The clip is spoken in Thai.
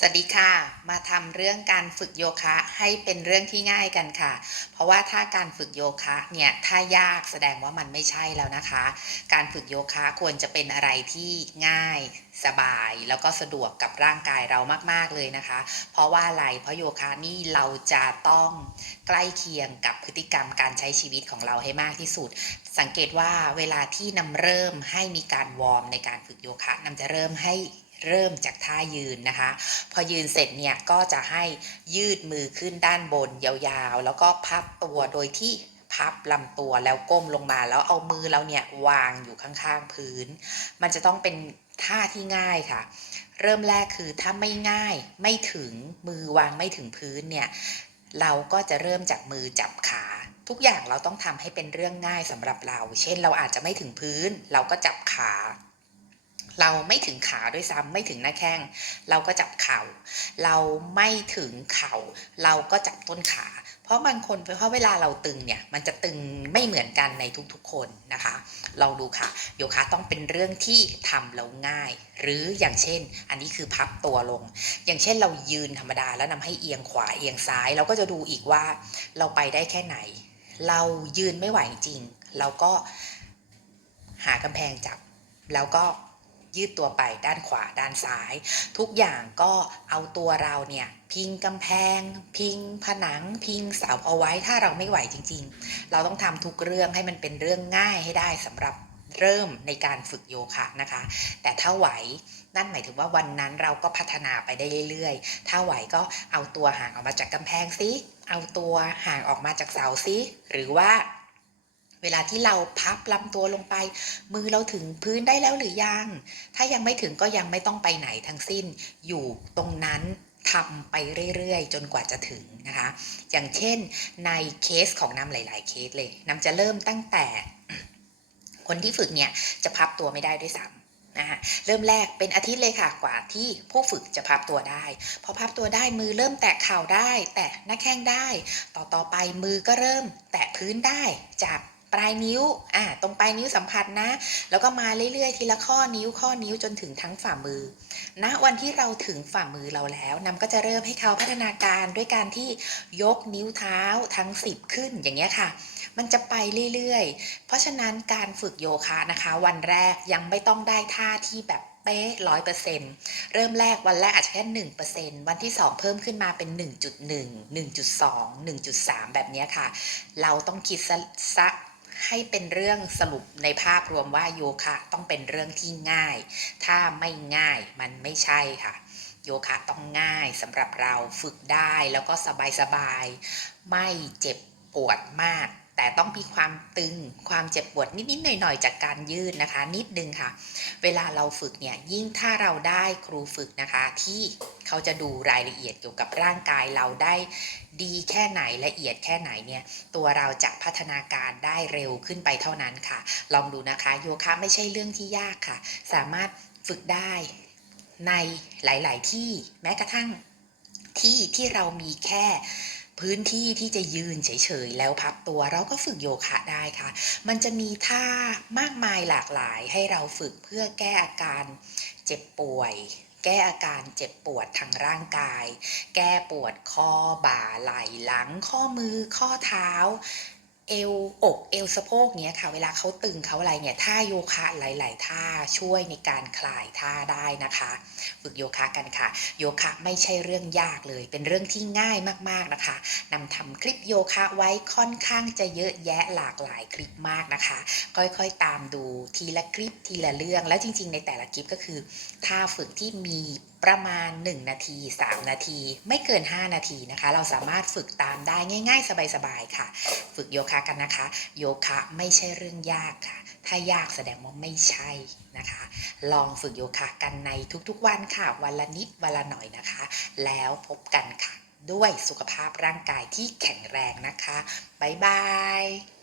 สวัสดีค่ะ มาทำเรื่องการฝึกโยคะให้เป็นเรื่องที่ง่ายกันค่ะ เพราะว่าถ้าการฝึกโยคะเนี่ยถ้ายากแสดงว่ามันไม่ใช่แล้วนะคะ การฝึกโยคะควรจะเป็นอะไรที่ง่ายสบายแล้วก็สะดวกกับร่างกายเรามากๆเลยนะคะ เพราะว่าอะไรเพราะโยคะนี่เราจะต้องใกล้เคียงกับพฤติกรรมการใช้ชีวิตของเราให้มากที่สุด สังเกตว่าเวลาที่นำเริ่มให้มีการวอร์มในการฝึกโยคะนำจะเริ่มให้ เริ่มจากท่ายืนนะคะ พอยืนเสร็จเนี่ยก็จะให้ยืดมือขึ้นด้านบนยาวๆ แล้วก็พับตัวโดยที่พับลำตัวแล้วก้มลงมาแล้วเอามือเราเนี่ยวางอยู่ข้างๆพื้น มันจะต้องเป็นท่าที่ง่ายค่ะ เริ่มแรกคือถ้าไม่ง่ายไม่ถึงมือวางไม่ถึงพื้นเนี่ยเราก็จะเริ่มจากมือจับขาทุกอย่างเราต้องทำให้เป็นเรื่องง่ายสำหรับเรา เช่นเราอาจจะไม่ถึงพื้น เราก็จับขา เราไม่ถึงขาด้วยซ้ำไม่ถึงหน้าแข้ง เราก็จับเข่า เราไม่ถึงเข่า เราก็จับต้นขา เพราะบางคนเพราะเวลาเราตึงเนี่ยมันจะตึงไม่เหมือนกันในทุกๆคนนะคะ ลองดูค่ะโยคะต้องเป็นเรื่องที่ทำแล้วง่าย หรืออย่างเช่น อันนี้คือพับตัวลง อย่างเช่นเรายืนธรรมดาแล้วนำให้เอียงขวาเอียงซ้าย เราก็จะดูอีกว่าเราไปได้แค่ไหน เรายืนไม่ไหวจริง เราก็หากำแพงจับแล้วก็ ยืดตัวไปด้านขวาด้านซ้าย ทุกอย่างก็เอาตัวเราเนี่ยพิงกำแพง พิงผนัง พิงเสาเอาไว้ถ้าเราไม่ไหวจริง ๆ เราต้องทำทุกเรื่องให้มันเป็นเรื่องง่ายให้ได้สำหรับเริ่มในการฝึกโยคะนะคะ แต่ถ้าไหวนั่นหมายถึงว่าวันนั้นเราก็พัฒนาไปได้เรื่อยๆ ถ้าไหวก็เอาตัวห่างออกมาจากกำแพงซิ เอาตัวห่างออกมาจากเสาซิ หรือว่า เวลาที่เราพับลำตัวลงไป มือเราถึงพื้นได้แล้วหรือยัง ถ้ายังไม่ถึงก็ยังไม่ต้องไปไหนทั้งสิ้น อยู่ตรงนั้นทำไปเรื่อยๆ จนกว่าจะถึงนะคะ อย่างเช่นในเคสของน้ำหลาย ๆ เคสเลยน้ำจะเริ่มตั้งแต่ คนที่ฝึกเนี่ยจะพับตัวไม่ได้ด้วยซ้ำนะคะเริ่มแรกเป็นอาทิตย์เลยค่ะกว่าที่ผู้ฝึกจะพับตัวได้พอพับตัวได้มือเริ่มแตะเข่าได้ แตะหน้าแข้งได้ ต่อต่อไปมือก็เริ่มแตะพื้นได้จาก ปลายนิ้วอ่าตรงปลายนิ้วสัมผัสนะ แล้วก็มาเรื่อยๆ ทีละข้อนิ้วข้อนิ้วจนถึงทั้งฝ่ามือณวันที่เราถึงฝ่ามือเราแล้วนำก็จะเริ่มให้เขาพัฒนาการด้วยการที่ยกนิ้วเท้าทั้ง 10 ขึ้นอย่างเงี้ยค่ะ มันจะไปเรื่อยๆ เพราะฉะนั้นการฝึกโยคะนะคะ วันแรกยังไม่ต้องได้ท่าที่แบบเป๊ะร้อยเปอร์เซ็นต์เริ่มแรกวันแรกอาจจะแค่หนึ่งเปอร์เซ็นต์วันที่สองเพิ่มขึ้นมาเป็น1.1 1.2 1.3แบบเนี้ยค่ะ เราต้องคิดซะซะ ให้เป็นเรื่องสรุปในภาพรวมว่าโยคะต้องเป็นเรื่องที่ง่าย ถ้าไม่ง่ายมันไม่ใช่ค่ะ โยคะต้องง่ายสำหรับเราฝึกได้แล้วก็สบายๆ ไม่เจ็บปวดมาก แต่ต้องมีความตึงความเจ็บปวดนิดๆหน่อยๆจากการยืดนะคะ นิดนึงค่ะ เวลาเราฝึกเนี่ยยิ่งถ้าเราได้ครูฝึกนะคะ ที่เขาจะดูรายละเอียดเกี่ยวกับร่างกายเราได้ดีแค่ไหนละเอียดแค่ไหนเนี่ยตัวเราจะพัฒนาการได้เร็วขึ้นไปเท่านั้นค่ะ ลองดูนะคะโยคะไม่ใช่เรื่องที่ยากค่ะ สามารถฝึกได้ในหลาย ๆ ที่แม้กระทั่งที่ที่เรามีแค่ พื้นที่ที่จะยืนเฉยๆ แล้วพับตัวเราก็ฝึกโยคะได้ค่ะ มันจะมีท่ามากมายหลากหลายให้เราฝึกเพื่อแก้อาการเจ็บป่วย แก้อาการเจ็บปวดทางร่างกาย แก้ปวดข้อบ่าไหล่หลัง ข้อมือข้อเท้า เอวอกเอวสะโพกเนี้ยค่ะ เวลาเขาตึงเขาอะไรเนี่ยท่าโยคะหลาย ๆ ท่าช่วยในการคลายท่าได้นะคะ ฝึกโยคะกันค่ะ โยคะไม่ใช่เรื่องยากเลย เป็นเรื่องที่ง่ายมากๆนะคะนำทำคลิปโยคะไว้ค่อนข้างจะเยอะแยะหลากหลายคลิปมากนะคะ ค่อยๆตามดูทีละคลิปทีละเรื่อง แล้วจริง ๆ ในแต่ละคลิปก็คือท่าฝึกที่มี ประมาณ 1 นาที 3 นาที ไม่เกิน 5 นาทีนะคะ เราสามารถฝึกตามได้ง่าย ๆ สบายๆค่ะ ฝึกโยคะกันนะคะ โยคะไม่ใช่เรื่องยากค่ะ ถ้ายากแสดงว่าไม่ใช่นะคะ ลองฝึกโยคะกันในทุกๆวันค่ะ วันละนิดวันละหน่อยนะคะ แล้วพบกันค่ะ ด้วยสุขภาพร่างกายที่แข็งแรงนะคะบ๊ายบาย